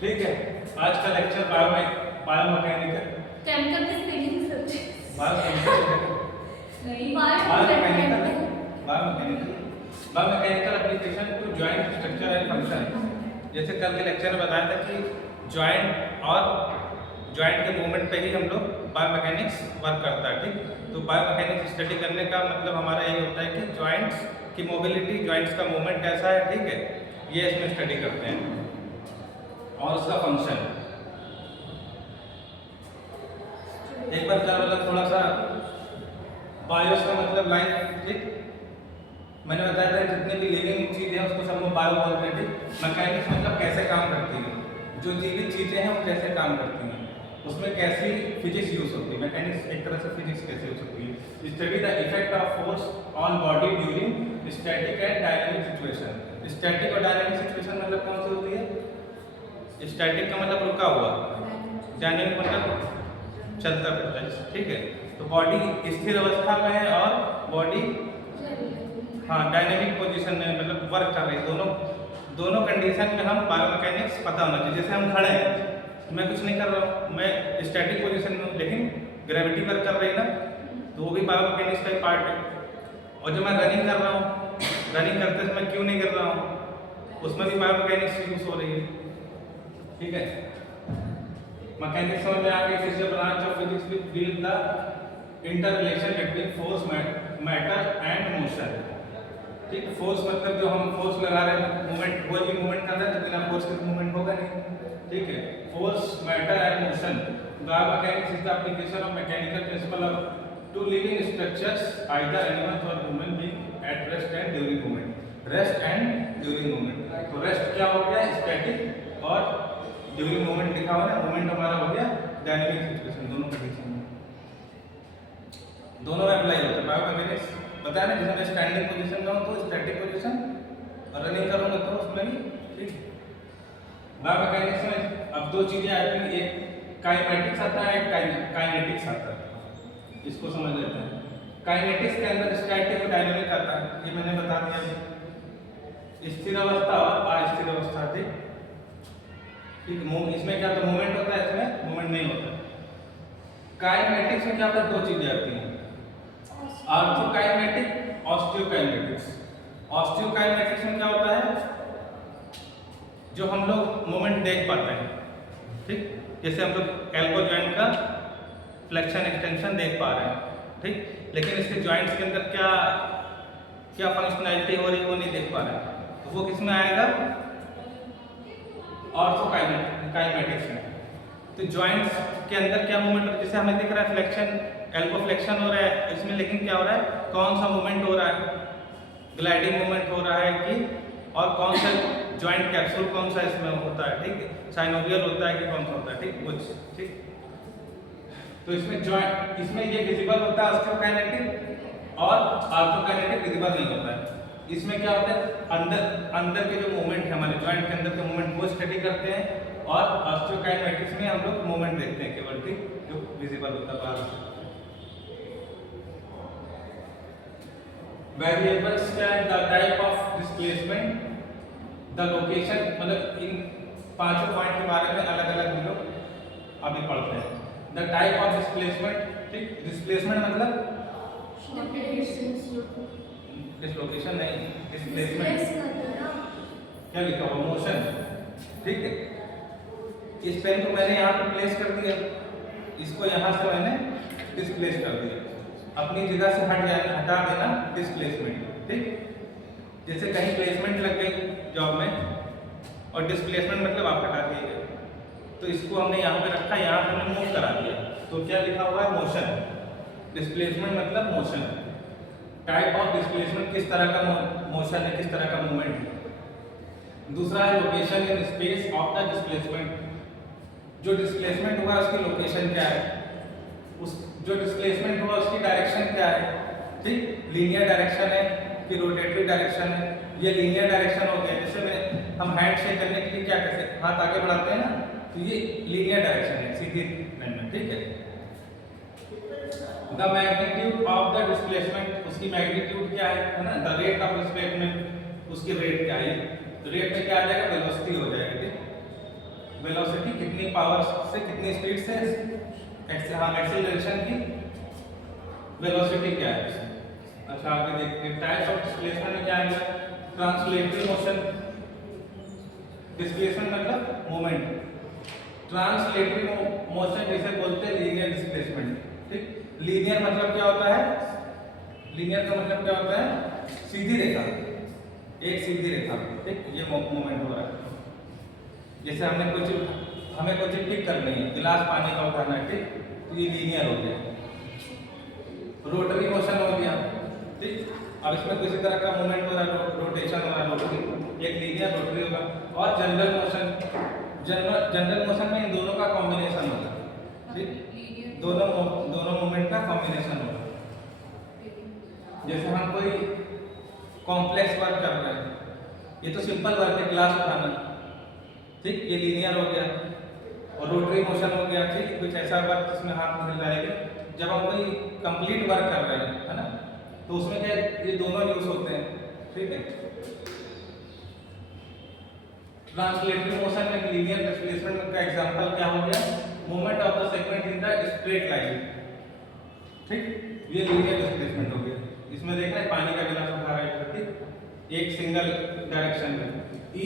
ठीक है, आज का लेक्चर बायोमैकेनिकल केमिकल की स्पेलिंग सब्जेक्ट नहीं biomechanical application to joint structure and function. जैसे कल के लेक्चर में बताया था कि जॉइंट और जॉइंट के मूवमेंट पे ही हम लोग बायोमैकेनिक्स वर्क करता है। ठीक, तो बायोमैकेनिक्स स्टडी करने का मतलब हमारा यही होता है कि जॉइंट्स की मोबिलिटी, जॉइंट्स का मूवमेंट कैसा है, ठीक है, ये इसमें स्टडी करते हैं और उसका फंक्शन। एक बार क्या बोला, थोड़ा सा बायोस का मतलब लाइफ। ठीक, मैंने बताया था जितनी भी लिविंग चीजें हैं उसको सब लोग बायो बोलते हैं। ठीक, मैकेनिक्स मतलब कैसे काम करती है, जो जीवित चीजें हैं वो कैसे काम करती हैं, उसमें कैसी फिजिक्स यूज होती है। मैकेनिक्स एक तरह से फिजिक्स कैसे यूज होती है। Study the effect of force on body during static and dynamic situation. Static और डायनामिक सिचुएशन मतलब कौन सी होती है? स्टैटिक का मतलब रुका हुआ, डायनामिक मतलब चलता फिरता है। ठीक है, तो बॉडी स्थिर अवस्था में है और बॉडी डायनेमिक पोजीशन में मतलब वर्क कर रही है। दोनों कंडीशन में हम बायोमैकेनिक्स पता होना चाहिए। जैसे हम खड़े हैं, मैं कुछ नहीं कर रहा हूँ, मैं स्टैटिक पोजीशन में हूँ, लेकिन ग्रेविटी वर्क कर रही है ना, तो वो भी बायोमैकेनिक्स का एक पार्ट है। और जो मैं रनिंग कर रहा हूँ, रनिंग करते समय क्यों नहीं कर रहा हूँ, उसमें भी बायोमैकेनिक्स यूज हो रही है। ठीक है, मैकेनिक्स समझ में आ गई। फिर से branch of physics with deal the interrelation between force, matter and motion. ठीक, फोर्स मतलब जो हम फोर्स लगा रहे हैं, मूवमेंट, कोई भी मूवमेंट कर रहे हैं तो बिना फोर्स के मूवमेंट होगा नहीं। ठीक है, force, matter and motion. Biomechanics is the application of mechanical principle of to living structures either animals और human being at rest and during movement. Rest and during movement. तो रेस्ट क्या हो गया, स्टैटिक, और ड्यूरिंग मूवमेंट लिखा हुआ है, movement हमारा हो गया डायनामिक सिचुएशन। दोनों कंडीशन में, दोनों में अप्लाई होता है बायोमैकेनिक्स। बताया ना, जैसे मैं स्टैंडिंग पोजीशन में हूँ तो स्टैटिक पोजीशन, और रनिंग करूँगा तो उसमें भी। ठीक, बायोमैकेनिक्स में अब दो चीजें आती हैं, एक काइनेटिक्स आता है, एक काइनेटिक्स आता है। इसको समझ लेते हैं। काइनेटिक्स के अंदर स्टैटिक और डायनामिक आता है, ये मैंने बता दिया। स्थिर अवस्था और अस्थिर अवस्था। ठीक, इसमें क्या होता है, मूवमेंट होता है, इसमें मूवमेंट नहीं होता। काइनेटिक्स में क्या होता है, दो चीजें आती हैं, ऑर्थोकाइनेटिक, ऑस्टियोकाइनेटिक्स। ऑस्टियोकाइनेटिक्स में क्या होता है, जो हम लोग मूवमेंट देख पाते हैं। ठीक, जैसे हम लोग एल्बो जॉइंट का फ्लेक्शन एक्सटेंशन देख पा रहे हैं। ठीक, लेकिन इसके जॉइंट्स के अंदर क्या क्या फंक्शनैलिटी हो रही है वो नहीं देख पा रहे हैं, तो वो किस में आएगा, ऑर्थोकाइनेटिक्स में। तो जॉइंट्स के अंदर क्या मूवमेंट, जैसे हमें दिख रहा है फ्लेक्शन, एल्बो फ्लेक्शन हो रहा है इसमें, लेकिन क्या हो रहा है, कौन सा मूवमेंट हो रहा है, ग्लाइडिंग मूवमेंट हो रहा है कि, और कौन सा जॉइंट कैप्सूल कौन सा इसमें होता है। ठीक, साइनोवियल होता है कि कौन सा होता है। ठीक, कुछ। ठीक, तो इसमें जॉइंट, इसमें ये विजिबल होता है ऑस्टियोकाइनेटिक, और ऑर्थोकाइनेटिक विजिबल नहीं होता है। इसमें क्या होता है, अंदर के जो मूवमेंट है हमारे जॉइंट के अंदर के मूवमेंट वो स्टडी करते हैं, और ऑस्टियोकाइनेटिक्स में हम लोग मूवमेंट देखते हैं केवल। ठीक, जो विजिबल होता है बाहर। वेरिएबल्स क्या है, the type of displacement, the location, मतलब इन पांचों पॉइंट के बारे में अलग अलग हम लोग अभी पढ़ते हैं। The type of displacement. ठीक, डिस्प्लेसमेंट मतलब डिसलोकेशन नहीं, डिस्प्लेसमेंट क्या लिखा हुआ, मोशन। ठीक है, इस पेन को मैंने यहाँ पे प्लेस कर दिया, इसको यहाँ से मैंने डिस्प्लेस कर दिया, अपनी जगह से हटा देना, डिस्प्लेसमेंट। ठीक, जैसे कहीं प्लेसमेंट लग गई जॉब में, और डिस्प्लेसमेंट मतलब आप हटा दिए गए, तो इसको हमने यहाँ पे रखा, यहाँ पे हमने मूव करा दिया, तो क्या लिखा हुआ है, मोशन। डिस्प्लेसमेंट मतलब मोशन। टाइप ऑफ डिस्प्लेसमेंट, किस तरह का मोशन है, किस तरह का मूवमेंट है। दूसरा है location in space of the displacement, जो डिस्प्लेसमेंट हुआ उसकी लोकेशन क्या है, उस जो डिस्प्लेसमेंट हुआ उसकी डायरेक्शन क्या है। ठीक, लीनियर डायरेक्शन है कि रोटेटरी डायरेक्शन है, ये लीनियर डायरेक्शन हो गया। जैसे मैं हम हैंड शेक करने के लिए क्या करते हैं, हाथ आगे बढ़ाते हैं ना, तो ये लीनियर डायरेक्शन है, सीधी लाइन में। ठीक है, the magnitude of the displacement, उसकी मैग्नीट्यूड क्या है ना, द रेट ऑफ डिस्प्लेसमेंट, उसकी रेट क्या है। रेट में क्या आ जाएगा, वेलोसिटी हो जाएगा। ठीक, वेलोसिटी कितनी पावर से कितनी स्पीड से एक्सीलरेशन की वेलोसिटी क्या है। अच्छा आगे देखते हैं टाइप्स ऑफ डिस्प्लेसमेंट में क्या आएगा। ट्रांसलेटरी मोशन, डिस्प्लेसमेंट मतलब मूवमेंट। ट्रांसलेटरी मोशन जिसे बोलते हैं लीनियर डिस्प्लेसमेंट। ठीक, लीनियर मतलब क्या होता है, लीनियर का मतलब क्या होता है, सीधी रेखा, एक सीधी रेखा। ठीक, ये मूवमेंट हो रहा है। जैसे हमें कोई चीज पिक करनी है, गिलास पानी का उठाना है, ठीक, तो ये लीनियर हो गया। रोटरी मोशन हो गया। ठीक, अब इसमें किसी तरह का मूवमेंट हो रहा है, रोटेशन हो रहा है, रोटरी, एक लीनियर रोटरी होगा। और जनरल मोशन, जनरल मोशन में इन दोनों का कॉम्बिनेशन होगा। ठीक, दोनों मूवमेंट का कॉम्बिनेशन होगा। जैसे हम कोई कॉम्प्लेक्स वर्क कर रहे हैं, ये तो सिंपल वर्क है, ग्लास उठाना, ठीक, ये लीनियर हो गया। और रोटरी मोशन हो गया। ठीक, कुछ ऐसा वर्क जिसमें हाथ हिल जाएगा। जब हम कोई कंप्लीट वर्क कर रहे हैं, है ना, तो उसमें क्या ये दोनों यूज होते हैं। ठीक है, ट्रांसलेटरी मोशन में लीनियर डिस्प्लेसमेंट का एग्जांपल क्या हो गया, movement of the segment in the straight line. ठीक, ये लीनियर डिस्प्लेसमेंट हो गया। इसमें देख रहे हैं पानी का गिलास उठा रहा है, ठीक, एक सिंगल डायरेक्शन में।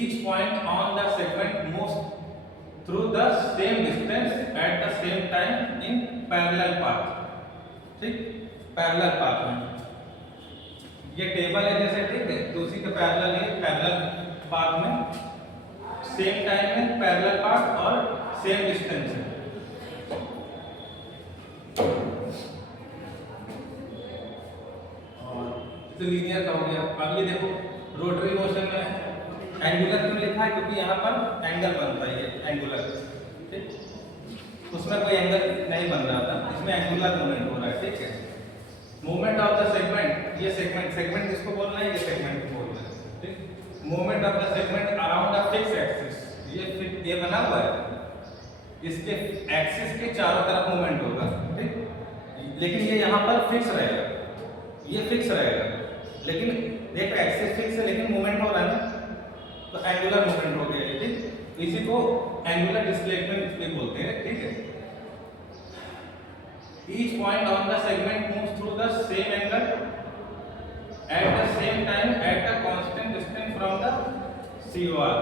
Each point on the segment moves through the same distance at the same time in parallel path. ठीक, पैरेलल पाथ में ये टेबल है जैसे, ठीक है, तो उसी के पैरेलल है, पैरेलल पाथ में सेम टाइम में पैरेलल पाथ और सेम डिस्टेंस है। और तो लीनियर का हो गया। अब ये देखो रोटरी मोशन में एंगुलर क्यों लिखा है, क्योंकि यहाँ पर एंगल बनता है, ये एंगुलर। ठीक, उसमें कोई एंगल नहीं बन रहा था, इसमें एंगुलर मूवमेंट हो रहा है। ठीक है, मूवमेंट ऑफ द सेगमेंट, ये सेगमेंट किसको बोल रहे हैं, ये सेगमेंट को बोल रहे हैं। ठीक, movement of the segment around the fix axis, ये बना हुआ है, इसके एक्सिस के चारों तरफ मूवमेंट होगा। ठीक, लेकिन ये यहाँ पर फिक्स रहेगा, ये फिक्स रहेगा, लेकिन देखो एक्सिस फिक्स है लेकिन मूवमेंट हो रहा है ना, तो एंगुलर मूवमेंट हो गया। ठीक, इसी को एंगुलर डिस्प्लेसमेंट भी बोलते हैं। ठीक है, each point on the segment moves through the same angle at the same time at a constant distance from the COR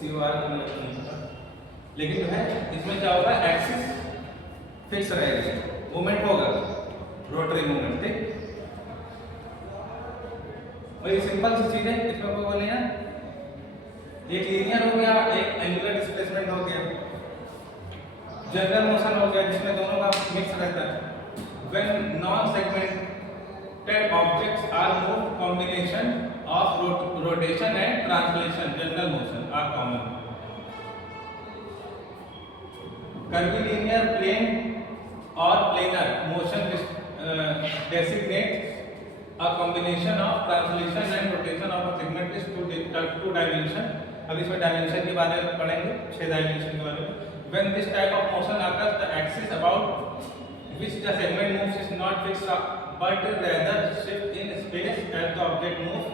का मतलब नहीं पता, लेकिन जो है इसमें क्या होगा, एक्सिस फिक्स रहेगा, मूवमेंट होगा, रोटरी मूवमेंट। ठीक, और ये सिंपल सी चीज है, इसमें कोई बोले हैं, एक लीनियर हो गया, एक एंगुलर डिस्प्लेसमेंट हो गया, जनरल मोशन हो गया जिसमें दोनों का मिक्स रहता है। When non-segmented objects are moved, combination of rotation and translation, general motion are common. Curvilinear plane or planar motion designates a combination of translation and rotation of a segment is two dimension. अब इसमें dimension के बारे में पढ़ेंगे, 6 dimension के बारे में। When this type of motion occurs, the axis about which the segment moves is not fixed but rather shift in space as the object moves.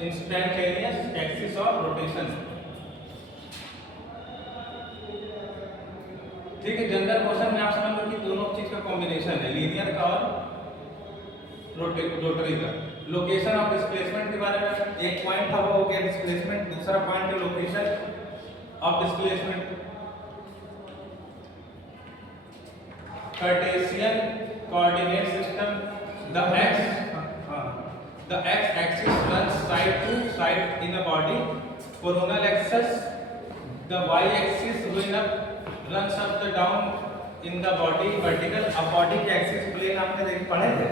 Instantaneous axis of rotation. ठीक है, general motion में आप समझ लो कि दोनों चीज का combination है, लीनियर का और रोटरी का। लोकेशन ऑफ डिस्प्लेसमेंट के बारे में, एक पॉइंट था वो हो गया डिस्प्लेसमेंट, दूसरा पॉइंट है location of displacement. Cartesian coordinate system, the x axis runs side to side in a body, coronal axis, the y axis runs up the down in the body vertical। अब body के axis plane आपने देख पढ़े थे,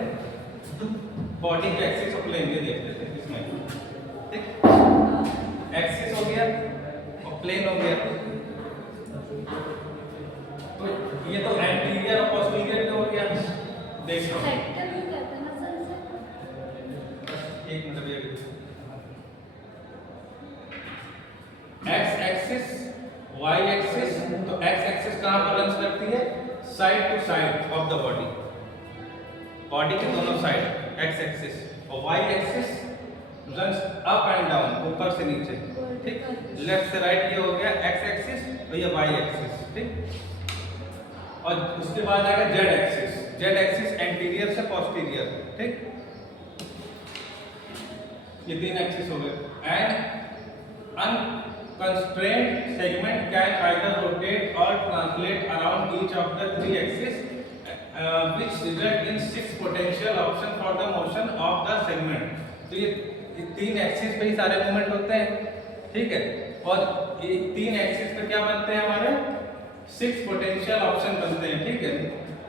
body के axis और plane ये देख लेते हैं इसमें। ठीक, एक्सिस हो गया और प्लेन हो गया, तो ये तो एंटीरियर और पोस्टीरियर हो गया। देख लो, एक minute, X axis, Y axis, तो एक्स एक्सिस कहां पर रन करती है, side to side of the body के दोनों साइड एक्स एक्सिस, और Y axis runs up and down, ऊपर से नीचे, ठीक। लेफ्ट से राइट ये हो गया एक्स एक्सिस और ये वाई एक्सिस, ठीक। और उसके बाद आएगा Z axis, Z axis anterior से पोस्टीरियर, ठीक। ये 3 एक्सिस हो गए। And unconstrained segment can either rotate और translate around each of the 3 axis which result in 6 potential option for the motion of the segment। तो ये 3 एक्सिस पे ही सारे मूवमेंट होते हैं, ठीक है। और ये 3 एक्सिस पे क्या बनते हैं हमारे 6 पोटेंशियल ऑप्शन बनते हैं, ठीक है।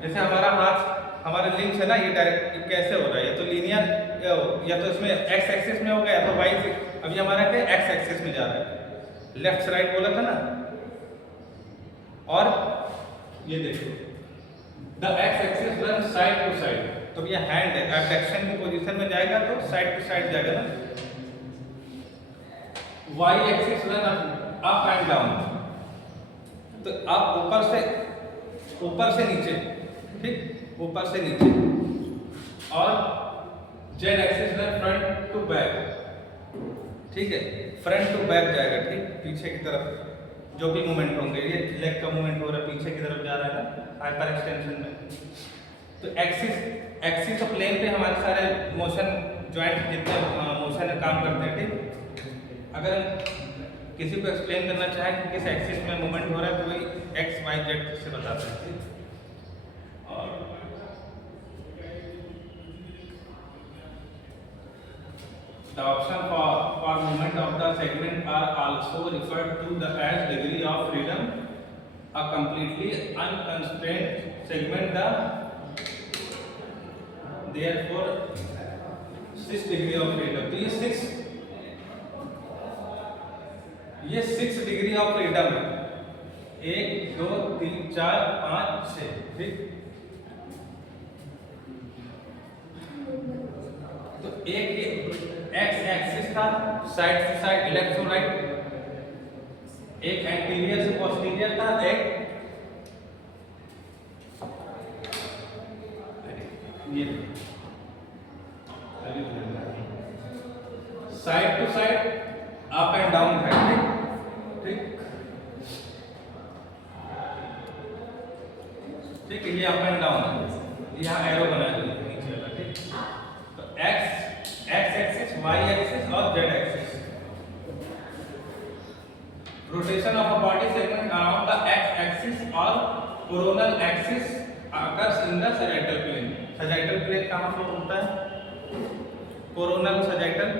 जैसे हमारा हाथ, हमारा लिंक है ना, ये डायरेक्ट कैसे हो रहा है, या तो लीनियर, या तो इसमें एक्स एक्सिस में होगा, या तो वाई से। अभी हमारा क्या एक्स एक्सिस में जा रहा है, लेफ्ट से राइट बोला था ना। और ये देखो the X axis run side to side, तो ये हैंड है, एबडक्शन की पोजीशन में जाएगा तो साइड टू साइड जाएगा ना। Y axis run up and down, तो आप ऊपर से नीचे, ठीक, ऊपर से नीचे। और Z axis run front to back, ठीक है, फ्रंट टू बैक जाएगा, ठीक, पीछे की तरफ जो भी मूवमेंट होंगे। ये लेग का मूवमेंट हो रहा है, पीछे की तरफ जा रहा है ना, हाइपर एक्सटेंशन में। तो एक्सिस और प्लेन पे हमारे सारे मोशन जॉइंट जितने मोशन है काम करते हैं, ठीक। अगर किसी को एक्सप्लेन करना चाहे कि किस एक्सिस में मूवमेंट हो रहा है तो वही एक्स वाई जेड से बताते हैं, ठीक। और the option for movement of the segment are also referred to the as degree of freedom। A completely unconstrained segment therefore 6 degree of freedom। तो ये 6 डिग्री ऑफ फ्रीडम है, 1 2 3 4 5 6, ठीक। तो एक एक्स एक्सिस था, साइड से साइड, लेफ्ट टू राइट, एक anterior से पोस्टीरियर था, एक ये side to side up and down है, ठीक, ठीक है। ये अप एंड डाउन है, यहाँ एरो बना है नीचे वाला, ठीक। तो एक्स एक्सिस, वाई एक्सिस और Z axis. Rotation of a body segment around the X axis और coronal axis occurs in the sagittal plane। sagittal plane कहाँ पे होता है, कोरोनल sagittal।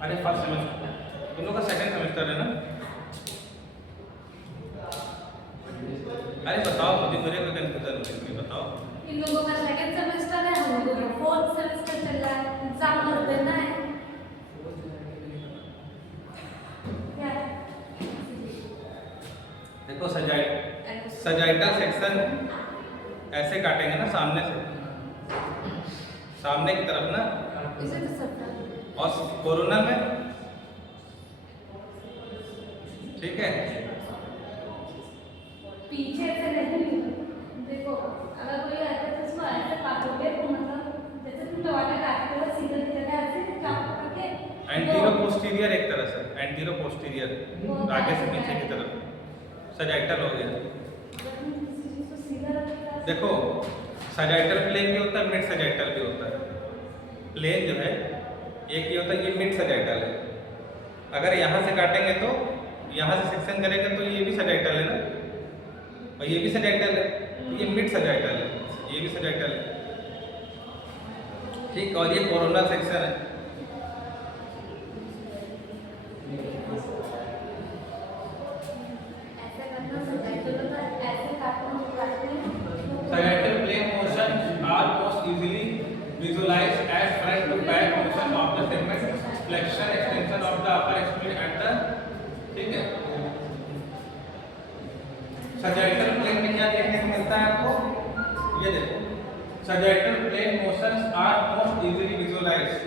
अरे फर्स्ट सेमेस्टर, तुम लोग का सेकंड सेमेस्टर है ना। अरे बताओ मुझे, मेरे को कंफ्यूजन है, बताओ। इन लोगों का सेकंड सेमेस्टर है, हम लोगों का फोर्थ सेमेस्टर चल रहा है, एग्जाम भर देना है। क्या है? देखो सजाइटल सेक्शन ऐसे काटेंगे ना, सामने से, सामने की तरफ ना, इसे तो सबका। और कोरोनल में, ठीक है, पीछे से नहीं। देखो अगर कोई ऐसे तो उसको ऐसे काटोगे तो मतलब जैसे तुम टमाटर काटते हो सीधे सीधे ऐसे चाकू करके, एंटीरो पोस्टीरियर एक तरह से, एंटीरो पोस्टीरियर आगे से पीछे की तरफ सजाइटल हो गया। देखो सजाइटल प्लेन भी होता है, मिड सजाइटल भी होता है। प्लेन जो है एक ही होता है, ये मिड सजाइटल है। अगर यहाँ से काटेंगे तो यहाँ से सेक्शन करेंगे तो ये भी सजाइटल है ना, और ये भी सजाइटल है, तो ये मिड सजाइटल है, ये भी सजाइटल है, ठीक। और ये कोरोनल सेक्शन है। Sagittal plane motion are most easily visualized as front to back motion of the segment, flexion extension of the upper extremity at the, ठीक है। Sagittal plane में क्या देखने को मिलता है आपको, ये देखो Sagittal plane motions are most easily visualized।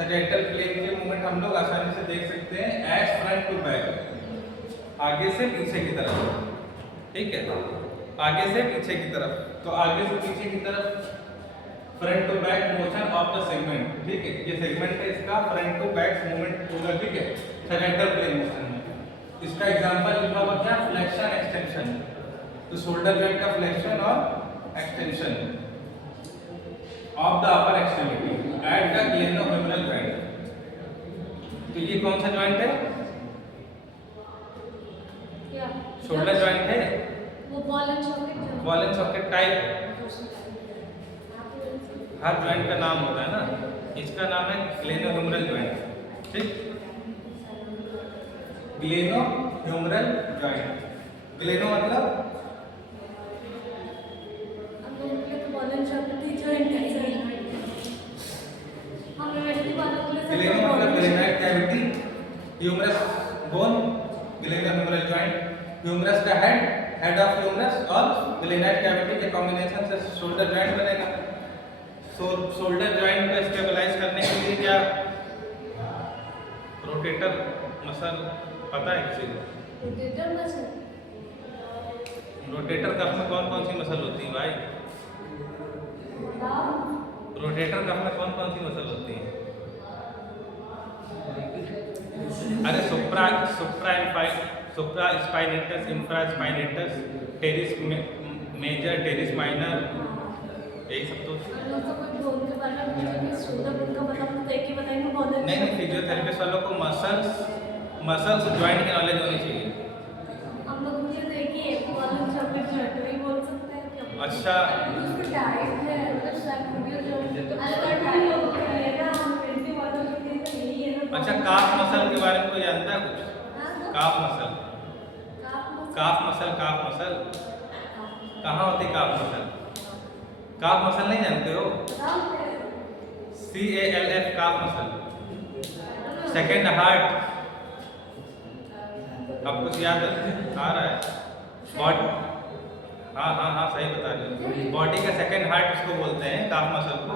Sagittal plane के मूवमेंट हम लोग आसानी से देख सकते हैं as front to back, आगे से पीछे की तरफ, ठीक है, आगे से पीछे की तरफ। तो आगे से पीछे की तरफ front to back motion of the segment, ठीक है। ये सेगमेंट है इसका, फ्रंट टू बैक मूवमेंट होगा, ठीक है, सेगमेंटल प्लेन मोशन में। इसका एग्जांपल लिखा हुआ क्या, फ्लेक्शन एक्सटेंशन। तो शोल्डर जॉइंट का फ्लेक्शन और extension of the upper extremity at the glenohumeral joint. तो ये कौन सा जॉइंट है, क्या शोल्डर जॉइंट है, वो ball and socket ball and socket type. Her joint का नाम होता है ना, इसका नाम है ग्लेनोह्यूमरल जॉइंट, ठीक। ग्लेनोह्यूमरल जॉइंट, ग्लेनो मतलब बॉल एंड सॉकेट जॉइंट है। हमें वैसे वाला ग्लेनो मतलब glenoid cavity, humerus bone, glenohumeral joint. Humerus का हेड, हेड ऑफ ह्यूमरस और ग्लेनाइड कैविटी के कॉम्बिनेशन से शोल्डर जॉइंट बनेगा। शोल्डर जॉइंट को स्टेबलाइज करने के लिए क्या, रोटेटर मसल पता है किसी को? रोटेटर मसल, रोटेटर कफ में कौन कौन सी मसल होती है भाई? रोटेटर कफ में कौन कौन सी मसल होती है? अरे supraspinatus, infraspinatus, teres major, teres minor, यही सब तो। नहीं नहीं, फिजियोथेरेपिस्ट वालों को मसल्स जॉइंट की नॉलेज होनी चाहिए। अच्छा, अच्छा काफ मसल के बारे में कोई जानता है कुछ? काफ muscle, calf muscle, calf muscle कहाँ होती है? काफ मसल, काफ मसल नहीं जानते हो? CALF, calf muscle. Second heart, अब कुछ याद आ रहा है? बॉडी, हाँ हाँ हाँ सही बता रहे हो। बॉडी का सेकेंड हार्ट उसको बोलते हैं, काफ मसल को।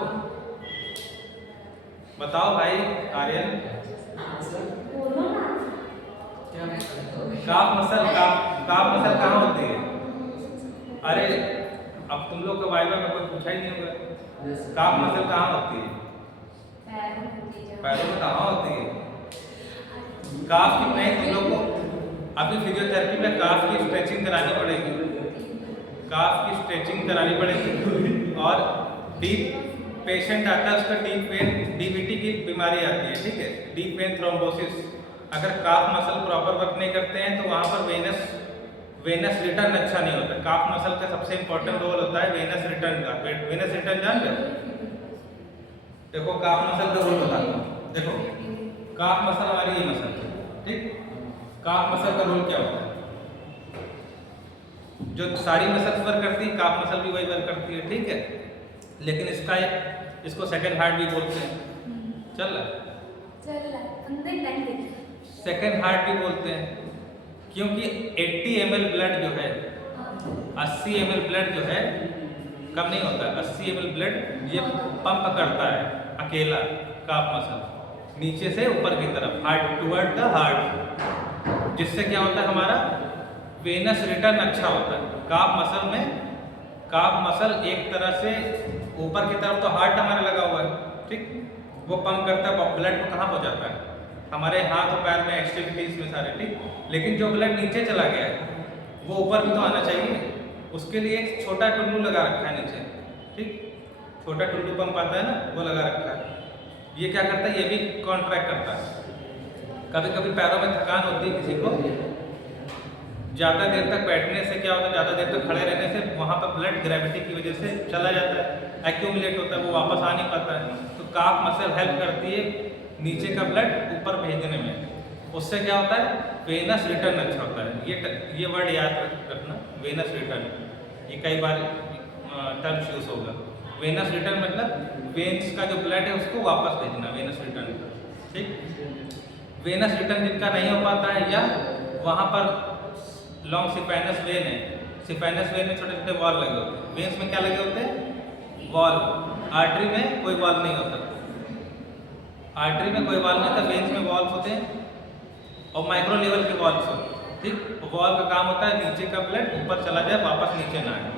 बताओ भाई Aryan, calf muscle, calf muscle कहाँ होती है? अरे अब तुम लोग को वाइवा में कोई पूछा ही नहीं होगा, काफ मसल कहाँ होती है? पैरों में कहाँ होती है? काफ की नहीं, तुम लोग को अभी फिजियोथेरेपी में काफ की स्ट्रेचिंग करानी पड़ेगी, काफ की स्ट्रेचिंग करानी पड़ेगी। और डीप पेशेंट आता है, उसका डीप वेन DVT की बीमारी आती है, ठीक है, डीप वेन थ्रोम्बोसिस। अगर काफ मसल प्रॉपर वर्क नहीं करते हैं तो वहाँ पर वेनस रिटर्न अच्छा नहीं होता। काफ मसल का सबसे इंपॉर्टेंट रोल होता है वेनस रिटर्न का। वेनस रिटर्न जान रहे हो? देखो काफ मसल का रोल बताता हूँ। देखो काफ मसल हमारी ये मसल है, ठीक। काफ मसल का रोल क्या होता है? जो सारी मसल्स वर्क करती है, काफ मसल भी वही वर्क करती है, ठीक है। लेकिन इसको सेकंड हार्ट भी बोलते हैं, चल रहा सेकंड हार्ट भी बोलते हैं, क्योंकि 80 ml ब्लड जो है, 80 ml ब्लड जो है कम नहीं होता, 80 ml ब्लड ये पंप करता है अकेला, काफ मसल नीचे से ऊपर की तरफ, हार्ट टुवर्ड द हार्ट, जिससे क्या होता है हमारा वेनस रिटर्न अच्छा होता है। काफ मसल में, काफ मसल एक तरह से ऊपर की तरफ तो हार्ट हमारा लगा हुआ है, ठीक, वो पंप करता है ब्लड को कहाँ पहुँचाता है? हमारे हाथ और पैर में, एक्सट्रीमिटीज में सारे, ठीक। लेकिन जो ब्लड नीचे चला गया है वो ऊपर भी तो आना चाहिए, उसके लिए एक छोटा टुल्लू लगा रखा है नीचे, ठीक, छोटा टुल्लू पंप आता है ना, वो लगा रखा है। ये क्या करता है, ये भी कॉन्ट्रैक्ट करता है। कभी कभी पैरों में थकान होती है किसी को, ज़्यादा देर तक बैठने से क्या होता है, ज़्यादा देर तक खड़े रहने से वहाँ पर ब्लड ग्रेविटी की वजह से चला जाता है, एक्यूमुलेट होता है, वो वापस आ नहीं पाता है। तो काफ मसल हेल्प करती है नीचे का ब्लड ऊपर भेजने में। उससे क्या होता है, वेनस रिटर्न अच्छा होता है। ये वर्ड याद रखना, वेनस रिटर्न, ये कई बार टर्म्स यूज होगा। वेनस रिटर्न मतलब वेन्स का जो ब्लड है उसको वापस भेजना, वेनस रिटर्न, ठीक। वेनस रिटर्न जिनका नहीं हो पाता है, या वहाँ पर लॉन्ग सिफाइनस वेन है, सिफाइनस वेन में छोटे छोटे वॉल लगे होते हैं, वेन्स में क्या लगे होते हैं, वॉल। आर्टरी में कोई वॉल नहीं होता, आर्टरी में कोई वॉल नहीं होता, वेन्स में वॉल्स होते हैं और माइक्रो लेवल के वॉल्स होते हैं, ठीक। वॉल का काम होता है नीचे का ब्लड ऊपर चला जाए, वापस नीचे ना आए,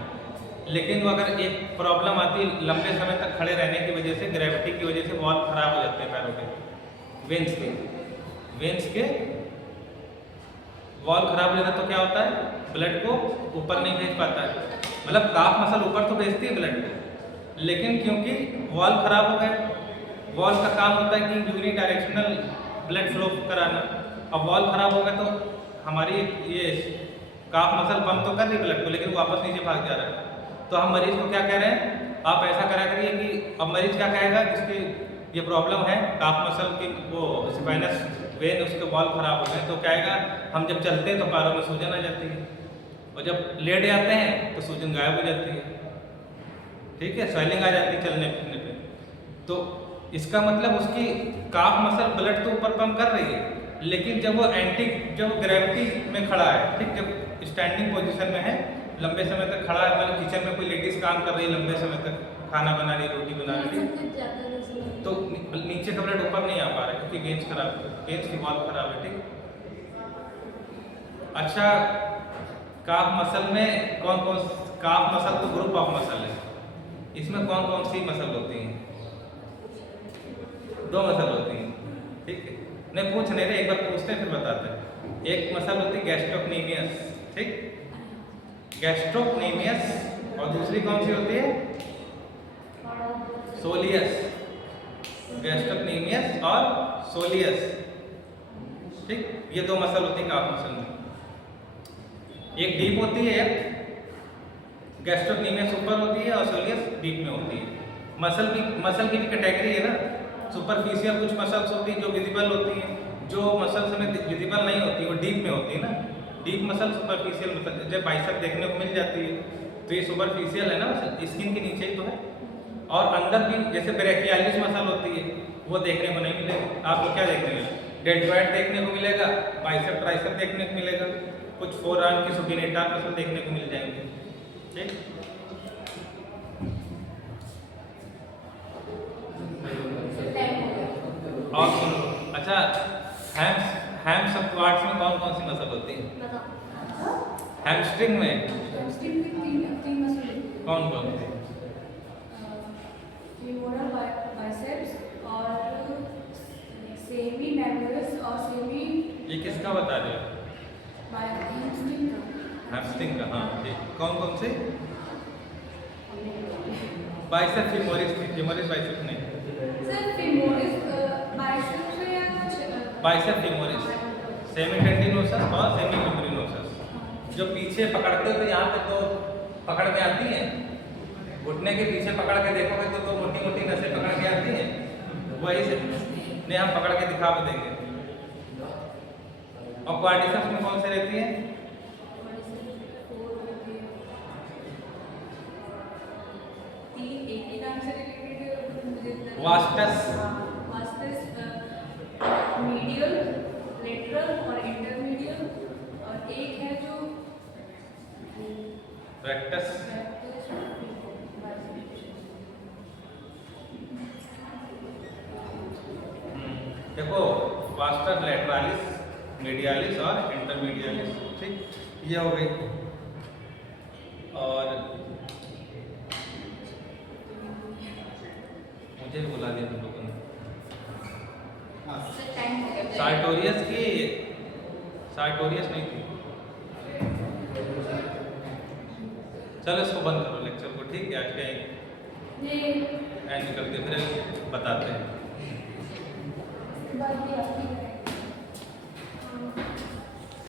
लेकिन वो अगर एक प्रॉब्लम आती है लंबे समय तक खड़े रहने की वजह से, ग्रेविटी की वजह से वॉल्व खराब हो जाते हैं पैरों के, वेंस के वॉल्व खराब हो जाता है तो क्या होता है, ब्लड को ऊपर नहीं भेज पाता है। मतलब काफ मसल ऊपर तो भेजती है ब्लड को, लेकिन क्योंकि वॉल्व खराब हो गए, वॉल्व का काम होता है कि यूनी डायरेक्शनल ब्लड फ्लो कराना। अब वॉल्व खराब हो गया तो हमारी ये काफ मसल पंप तो कर रही ब्लड को, लेकिन वापस नीचे भाग जा रहा है। तो हम मरीज को क्या कह रहे हैं, आप ऐसा करा करिए कि अब मरीज क्या कहेगा, जिसकी ये प्रॉब्लम है काफ मसल की, वो स्पाइनस वेन उसके वॉल्व खराब हो गए, तो क्या आएगा, हम जब चलते हैं तो पैरों में सूजन आ जाती है, और जब लेट जाते हैं तो सूजन गायब हो जाती है, ठीक है, स्वेलिंग आ जाती है चलने फिरने पे। तो इसका मतलब उसकी काफ मसल ब्लड तो ऊपर पंप कर रही है, लेकिन जब वो जब ग्रेविटी में खड़ा है, ठीक, जब स्टैंडिंग पोजीशन में है, लंबे समय तक खड़ा है, मतलब किचन में कोई लेडीज काम कर रही है लंबे समय तक, खाना बना रही, रोटी बना रही, तो नीचे का ब्लड ऊपर नहीं आ पा रहा है क्योंकि वेन्स खराब है, वेन्स की वॉल्व खराब है, ठीक। अच्छा, काफ मसल में कौन कौन, काफ मसल तो ग्रुप ऑफ मसल है, इसमें कौन कौन सी मसल होती हैं, 2 मसल होती हैं, ठीक है, नहीं पूछ नहीं रहे, एक बार पूछते हैं फिर बताते हैं। एक मसल होती है गैस्ट्रोक्नेमियस, ठीक, गैस्ट्रोक्नेमियस, और दूसरी कौन सी होती है, सोलियस, गैस्ट्रोक्नेमियस और सोलियस, ठीक, ये 2 मसल होती है काफ मसल में। एक डीप होती है, गैस्ट्रोक्नेमियस ऊपर होती है और सोलियस डीप में होती है। मसल की भी कैटेगरी है ना, सुपरफिशियल कुछ मसल्स होती हैं जो विजिबल होती हैं, जो मसल्स हमें विजिबल नहीं होती वो डीप में होती है ना, डीप मसल सुपरफिशियल मसल, जब बाइसेप देखने को मिल जाती है तो ये सुपरफिशियल है ना मसल, स्किन के नीचे ही तो है। और अंदर भी जैसे ब्रैकियालिस मसल होती है वो देखने को नहीं मिलेगी, आपको क्या देखने मिलेगा, डेल्टॉइड देखने को मिलेगा, बाइसेप ट्राइसेप देखने को मिलेगा, कुछ फोरआर्म की सुपिनेटार मसल देखने को मिल जाएंगे, ठीक। और अच्छा, हैम सबक्वाड्स में कौन कौन सी मसल होती है, हैमस्ट्रिंग में तीन मसल कौन कौन सी, femoral biceps और सेमी मेमोरस और सेमी, ये किसका बता रहे हो, हैमस्ट्रिंग का, हाँ ठीक, कौन कौन से, बाइसेप फीमोरिस बाइसेप नहीं, सर femoris biceps है या बाइसेप फीमोरिस, सेमी टेंडिनोसस और सेमी फिब्रिनोसस, जो पीछे पकड़ते हो तो यहाँ पे तो पकड़ में आती हैं, घुटने के पीछे पकड़ के देखोगे तो मोटी मोटी नसें पकड़ के आती हैं, वही से नहीं, हम पकड़ के दिखा भी देंगे। और क्वाड्रिसेप्स में कौन से रहती है, वास्टस, मीडियल, लेटरल और इंटरमीडियल, और एक है जो रेक्टस, देखो वास्टस, लेटरालिस, मीडियालिस और इंटरमीडियालिस, ठीक, ये हो गई। और मुझे भी बुला दिया तुम लोगों ने, सार्टोरियस नहीं थी, चलो इसको बंद करो लेक्चर को, ठीक है, आज का एंड करके फिर बताते हैं।